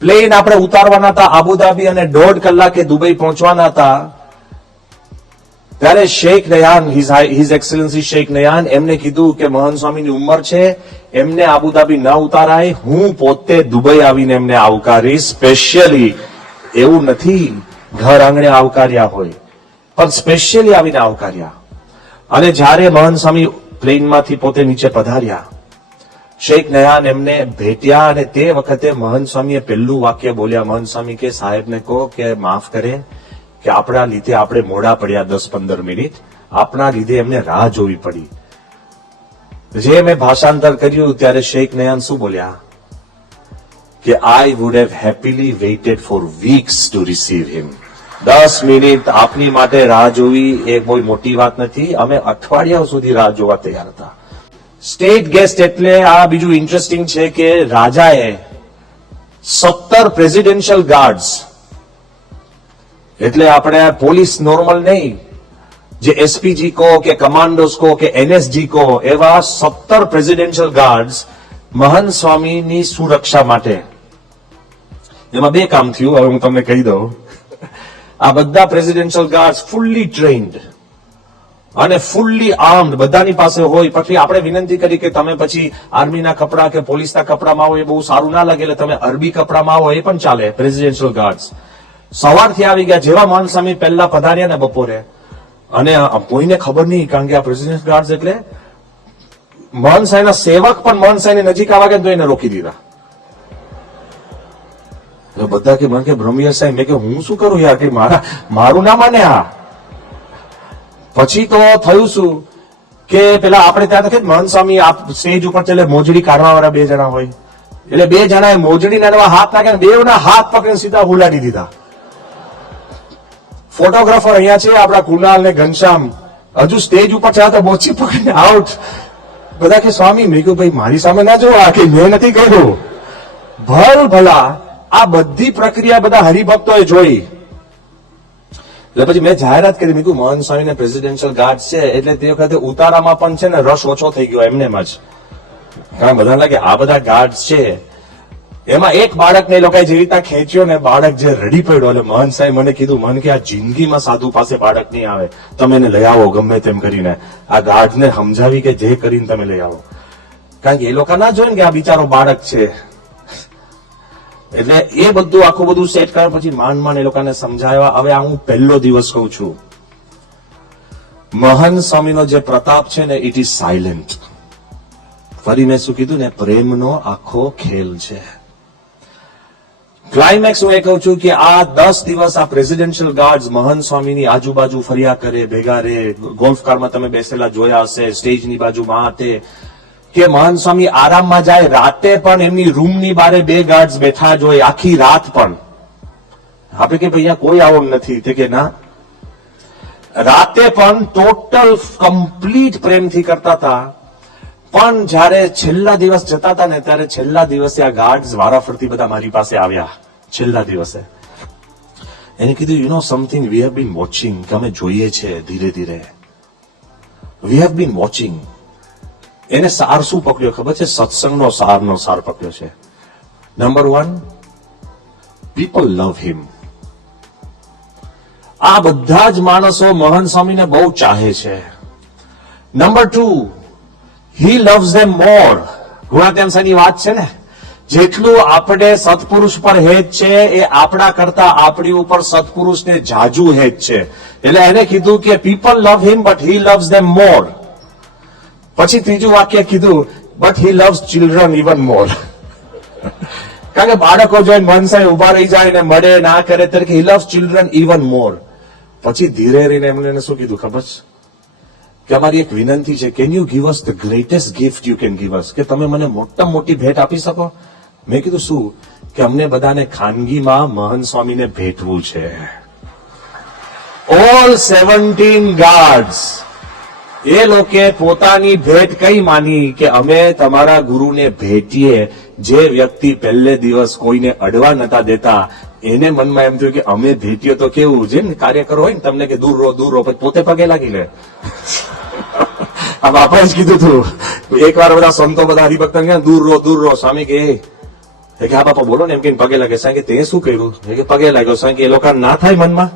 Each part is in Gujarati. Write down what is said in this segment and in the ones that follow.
પ્લેન આપણે ઉતારવાના હતા આબુધાબી અને 1.5 કલાકે દુબઈ પહોંચવાના હતા, ત્યારે શેખ નયાન, હિઝ એક્સેલન્સી શેખ નયાન એમને કીધું કે મહંત સ્વામીની ઉંમર છે, એમને આબુધાબી ન ઉતારાય, હું પોતે દુબઈ આવીને એમને આવકારીશ. સ્પેશિયલી એવું નથી ઘર આંગણે આવકાર્યા હોય, પણ સ્પેશિયલી આવીને આવકાર્યા. અને જ્યારે મહંત સ્વામી પ્લેનમાંથી પોતે નીચે પધાર્યા, શેખ નયાન એમને ભેટ્યા અને તે વખતે મહંત સ્વામીએ પહેલું વાક્ય બોલ્યા. મહંત સ્વામી કે સાહેબને કહો કે માફ કરે કે આપણા લીધે આપણે મોડા પડ્યા 10-15 મિનિટ, આપણા લીધે એમને રાહ જોવી પડી. જે મેં ભાષાંતર કર્યું ત્યારે શેખ નયાન શું બોલ્યા કે I would have happily waited for weeks to receive him. 10 minute આપની માટે રાહ જોવી એ કોઈ મોટી વાત નથી, અમે અઠવાડિયાઓ સુધી રાહ જોવા તૈયાર હતા. સ્ટેટ ગેસ્ટ એટલે આ બીજું ઇન્ટરેસ્ટિંગ છે કે રાજાએ 17 પ્રેસિડેન્શિયલ ગાર્ડ્સ, એટલે આપણે પોલીસ નોર્મલ નહીં, જે એસપીજી કો કે કમાન્ડોસ કો કે એનએસજી કો, એવા 17 પ્રેસિડેન્શિયલ ગાર્ડ્સ મહંત સ્વામીની સુરક્ષા માટે. એમાં 2 કામ થયું, હવે હું તમને કહી દઉં. આ બધા પ્રેસિડેન્શિયલ ગાર્ડ્સ ફુલ્લી ટ્રેન્ડ અને ફુલ્લી આર્મ્ડ બધાની પાસે હોય. પછી આપણે વિનંતી કરી કે તમે પછી આર્મીના કપડા કે પોલીસના કપડામાં આવો, એ બહુ સારું ના લાગે, એટલે તમે અરબી કપડામાં આવો એ પણ ચાલે. પ્રેસિડેન્શિયલ ગાર્ડ્સ સવારથી આવી ગયા. જેવા મહંત સ્વામી પહેલા પધાર્યા ને બપોરે, અને કોઈને ખબર નહીં, કારણ કે આ પ્રેસિડેન્શિયલ ગાર્ડ્સ એટલે મહંત સાહેબના સેવક પણ મહંત સાહેબની નજીક આવવા ગયા તો એને રોકી દીધા. બધા કે મને કે બ્રહ્મયર સાહેબ, મેં કે હું શું કરું યાર, કે મારું ના માને આ. પછી તો થયું શું કે પેલા આપણે ત્યાં તો મહંત સ્વામી સ્ટેજ ઉપર ચાલે, મોજડી કાઢવા વાળા 2 જણા હોય, એટલે 2 જણાએ મોજડી નાખવા હાથ નાખ્યા, બેવના હાથ પકડીને સીધા હુલાડી દીધા. ફોટોગ્રાફર અહીંયા છે આપણા કુનાલ ને ઘનશ્યામ, હજુ સ્ટેજ ઉપર છે તો બોચી પકડીને આઉટ. બધા કે સ્વામી, મેં કહ્યું ભાઈ મારી સામે ના જોવા, કે મેં નથી કર્યું. ભલ ભલા આ બધી પ્રક્રિયા બધા હરિભક્તોએ જોઈ. એટલે પછી મેં જાહેરાત કરી, મેં કહ્યું મહંત સ્વામીને પ્રેસિડેન્શિયલ ગાર્ડ છે, એટલે તે વખતે ઉતારામાં પણ છે ને રસ ઓછો થઈ ગયો એમને જ. કારણ બધા લાગે આ બધા ગાર્ડ છે, એમાં એક બાળકને એ લોકોએ જેવી રીતના ખેંચ્યો ને, બાળક જે રડી પડ્યો, એટલે મહંત સાહેબ મને કીધું, મને કે આ જિંદગીમાં સાધુ પાસે બાળક નહીં આવે, તમે એને લઈ આવો ગમે તેમ કરીને. આ ગાર્ડને સમજાવી કે જે કરીને તમે લઈ આવો, કારણ કે એ લોકો ના જોઈને કે આ બિચારો બાળક છે. એટલે એ બધું આખું બધું સેટ કર્યા પછી માંડ એ લોકોને સમજાવ્યા. હવે આ હું પહેલો દિવસ કહું છું, મહંત સ્વામીનો જે પ્રતાપ છે ને, ઇટ ઇઝ સાયલેન્ટ. ફરી મેં શું કીધું ને, પ્રેમનો આખો ખેલ છે. ક્લાઇમેક્સ હું એ કહું છું કે આ 10 દિવસ આ પ્રેસિડેન્શિયલ ગાર્ડ્સ મહંત સ્વામીની આજુબાજુ ફર્યા કરે, ભેગા રહે. ગોલ્ફ કારમાં તમે બેસેલા જોયા હશે, સ્ટેજની બાજુમાં તે કે મહંત સ્વામી આરામમાં જાય, રાતે પણ એમની રૂમની બારે 2 ગાર્ડ્સ બેઠા જ હોય, આખી રાત પણ. આપણે કે ભાઈ અહીંયા કોઈ આવો નથી, તે કે ના, રાતે પણ ટોટલ કમ્પ્લીટ પ્રેમથી કરતા હતા. પણ જયારે છેલ્લા દિવસ જતા હતા ને, ત્યારે છેલ્લા દિવસે આ ગાર્ડ્સ વારાફરતી બધા મારી પાસે આવ્યા. છેલ્લા દિવસે એને કીધું, you know something, we have been watching, કે અમે જોઈએ છે ધીરે ધીરે, વી હેવ બીન વોચિંગ. એને સાર શું પકડ્યો ખબર છે? સત્સંગનો સાર પકડ્યો છે. નંબર 1, પીપલ લવ હિમ. આ બધા જ માણસો મહંત સ્વામીને બહુ ચાહે છે. નંબર 2, હી લવ્સ ધેમ મોર. ગુણાત્યાંશની વાત છે ને, જેટલું આપણે સત્પુરુષ પર હેત છે, એ આપણા કરતા આપણી ઉપર સત્પુરુષને જાજુ હેત છે. એટલે એને કીધું કે people love him but he loves them more. પછી ત્રીજું વાક્ય કીધું, but he loves children even more. કારણ કે બાળકો જોઈને મન સાહેબ ઉભા રહી જાય ને મળે ના કરે, ત્યારે હી લવ્સ ચિલ્ડ્રન ઇવન મોર. પછી ધીરે રહીને એમને શું કીધું ખબર છે? કે અમારી એક વિનંતી છે, can you give us the greatest gift you can give us, કે તમે મને મોટામાં મોટી ભેટ આપી શકો? મેં કીધું શું? કે અમને બધાને ખાનગીમાં મહંત સ્વામીને ભેટવું છે. ઓલ 17 ગાર્ડ્સ એ લોકે પોતાની ભેટ કઈ માની કે અમે તમારા ગુરુને ભેટીએ. જે વ્યક્તિ પહેલે દિવસ કોઈને અડવા નતા દેતા, એને મનમાં એમ થયું કે અમે ભેટીએ તો કેવું, જેમ કાર્યકર હોય ને તમને કે દૂર રહો, પછી પોતે પગે લાગી લે. આપણે જ કીધું હતું એકવાર, બધા સંતો બધા હરિભક્ત દૂર રહો. સ્વામી કે એ કે હા બાપા બોલો ને, એમ કહીને પગે લાગે. સાહેબ કે તે શું કર્યું? એ કે પગે લાગ્યો. સાહેબ કે એ લોકો ના થાય મનમાં.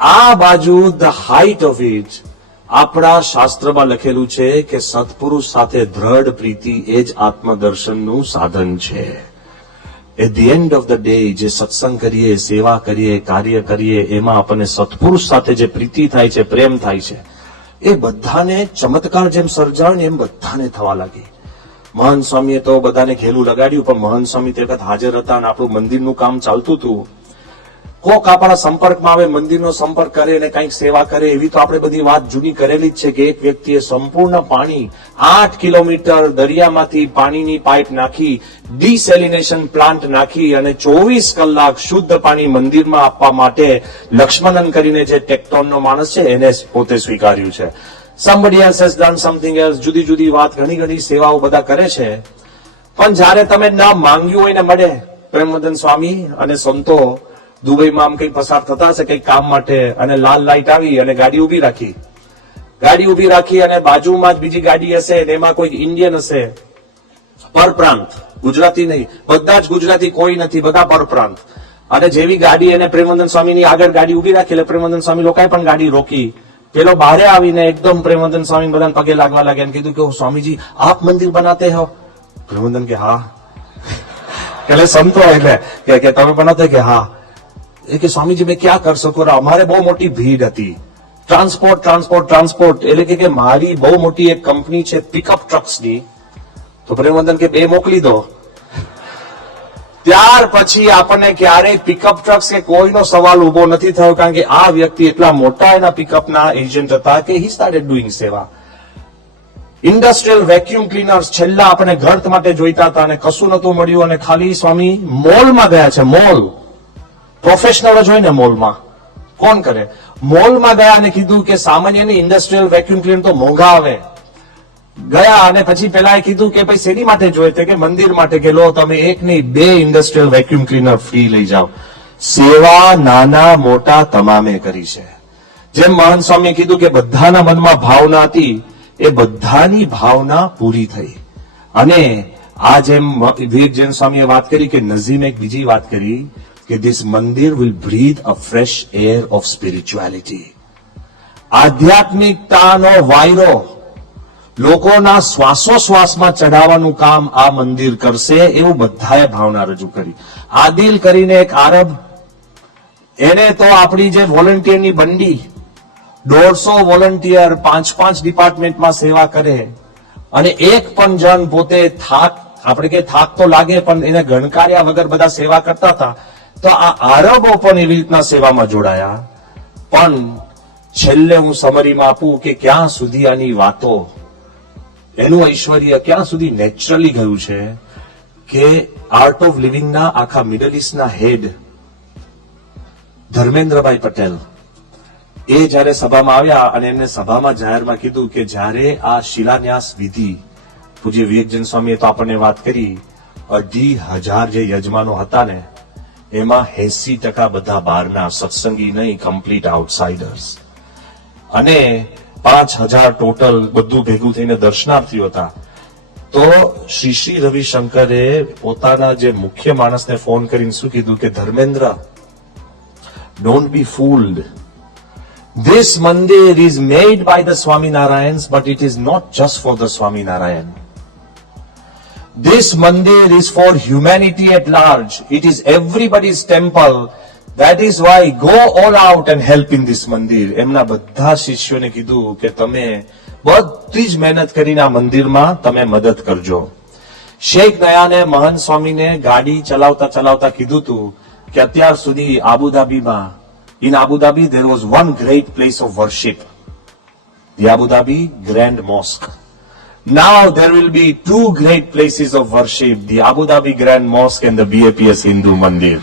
આ બાજુ ધ હાઈટ ઓફ ઇટ આપણા શાસ્ત્રમાં લખેલું છે કે સત્પુરુષ સાથે દ્રઢ પ્રીતિ એ જ આત્મદર્શનનું સાધન છે. At the end of the day જે સત્સંગ કરીએ, સેવા કરીએ, કાર્ય કરીએ, એમાં આપણને સત્પુરુષ સાથે જે પ્રીતિ થાય છે, પ્રેમ થાય છે, એ બધાને ચમત્કાર જેમ સર્જાયો ને એમ બધાને થવા લાગી. મહંત સ્વામીએ તો બધાને ઘેલું લગાડ્યું, પણ મહંત સ્વામી તે વખત હાજર હતા અને આપણું મંદિરનું કામ ચાલતું હતું. કોક આપણા સંપર્કમાં આવે, મંદિરનો સંપર્ક કરે અને કંઈક સેવા કરે, એવી તો આપણે બધી વાત જૂની કરેલી જ છે કે એક વ્યક્તિએ સંપૂર્ણ પાણી 8 કિલોમીટર દરિયામાંથી પાણીની પાઇપ નાખી, ડિસેલિનેશન પ્લાન્ટ નાખી અને 24 કલાક શુદ્ધ પાણી મંદિરમાં આપવા માટે લક્ષ્મણન કરીને જે ટેક્ટોનનો માણસ છે એને પોતે સ્વીકાર્યું છે. somebody else has done something else. જુદી જુદી વાત, ઘણી ઘણી સેવાઓ બધા કરે છે, પણ જ્યારે તમે ના માંગ્યું હોય ને મળે. પ્રેમવદન સ્વામી અને સંતો દુબઈમાં આમ કઈ પસાર થતા હશે કઈ કામ માટે, અને લાલ લાઈટ આવી અને ગાડી ઉભી રાખી અને બાજુમાં જ બીજી ગાડી હશે અને એમાં કોઈ ઇન્ડિયન હશે, પરપ્રાંત, ગુજરાતી નહીં, બધા જ ગુજરાતી, કોઈ નથી, બધા પરપ્રાંત. અને જેવી ગાડી એને પ્રેમવદન સ્વામીની આગળ ગાડી ઉભી રાખી એટલે પ્રેમવદન સ્વામી લોકોએ પણ ગાડી રોકી. પેલો બહારે આવીને એકદમ પ્રેમવદન સ્વામી બધાને પગે લાગવા લાગ્યા અને કીધું કે સ્વામીજી આપ મંદિર બનાતે હો? પ્રેમવદન કે હા. એટલે સંતો એટલે કે તમે બનાતે? કે હા. એ કે સ્વામીજી મેં ક્યાં કર શકો? અમારે બહુ મોટી ભીડ હતી, ટ્રાન્સપોર્ટ એટલે કે મારી બહુ મોટી એક કંપની છે પિકઅપ ટ્રક્સની, તો પ્રેમવદન કે 2 મોકલી દો. ત્યાર પછી આપણને ક્યારેય પિકઅપ ટ્રક્સ કે કોઈનો સવાલ ઉભો નથી થયો, કારણ કે આ વ્યક્તિ એટલા મોટા એના પિકઅપના એજન્ટ હતા કે હી સ્ટાર્ટેડ ડુઇંગ સેવા. ઇન્ડસ્ટ્રીયલ વેક્યુમ ક્લીનર્સ છેલ્લા આપણે ઘર માટે જોઈતા હતા અને કશું નતું મળ્યું, અને ખાલી સ્વામી મોલમાં ગયા છે. મોલ પ્રોફેશનલ જ હોય ને મોલમાં, કોણ કરે? મોલમાં ગયા અને કીધું કે સામાન્ય ઇન્ડસ્ટ્રીયલ વેક્યુમ ક્લીનર તો મોંઘા આવે. ગયા અને પછી પેલા કીધું કે ભાઈ શેની માટે જોઈએ? કે મંદિર માટે. કે લો તમે 1 નહીં 2 ઇન્ડસ્ટ્રીયલ વેક્યુમ ક્લીનર ફ્રી લઈ જાઓ. સેવા નાના મોટા તમામે કરી છે. જેમ મહંત સ્વામીએ કીધું કે બધાના મનમાં ભાવના હતી, એ બધાની ભાવના પૂરી થઈ. અને આ જેમ વિવેક જૈન સ્વામીએ વાત કરી કે નઝીમે એક બીજી વાત કરી કે this મંદિર will breathe a fresh air of spirituality. આધ્યાત્મિકતાનો વાયરો લોકોના શ્વાસોશ્વાસમાં ચઢાવવાનું કામ આ મંદિર કરશે, એવું બધાએ ભાવના રજૂ કરી. આદિલ કરીને એક આરબ, એને તો આપણી જે વોલન્ટિયરની બંડી, 150 વોલન્ટિયર 5 ડિપાર્ટમેન્ટમાં સેવા કરે, અને એક પણ જણ પોતે આપણે કે થાક તો લાગે પણ એને ગણકાર્યા વગર બધા સેવા કરતા હતા. તો આ આરબો પણ એવી રીતના સેવામાં જોડાયા. પણ છેલ્લે હું સમરીમાં આપું કે ક્યાં સુધી આની વાતો, એનું ઐશ્વર્ય ક્યાં સુધી નેચરલી ગયું છે કે આર્ટ ઓફ લિવિંગના આખા મિડલ ઇસ્ટના હેડ ધર્મેન્દ્રભાઈ પટેલ, એ જયારે સભામાં આવ્યા અને એમને સભામાં જાહેરમાં કીધું કે જયારે આ શિલાન્યાસ વિધિ, પૂજ્ય વિવેકજન સ્વામીએ તો આપણને વાત કરી, 2,500 જે યજમાનો હતા ને એમાં 80% બધા બહારના, સત્સંગી નહીં, કમ્પ્લીટ આઉટસાઇડર્સ, અને 5,000 ટોટલ બધું ભેગું થઈને દર્શનાર્થીઓ હતા. તો શ્રી રવિશંકરે પોતાના જે મુખ્ય માણસને ફોન કરીને શું કીધું કે Dharmendra, don't be fooled. This mandir is made by the Swaminarayans, but it is not just for the Swaminarayan. This mandir is for humanity at large. It is everybody's temple. That is why go all out and help in this mandir. એમના બધા શિષ્યોને કીધું કે તમે બધી જ મહેનત કરીને આ મંદિરમાં તમે મદદ કરજો. શેખ નયાને મહંત સ્વામીને ગાડી ચલાવતા કીધું હતું કે અત્યાર સુધી આબુધાબીમાં, in Abu Dhabi there was one great place of worship, the Abu Dhabi Grand Mosque. Now there will be 2 great places of worship, the Abu Dhabi Grand Mosque and the BAPS Hindu Mandir.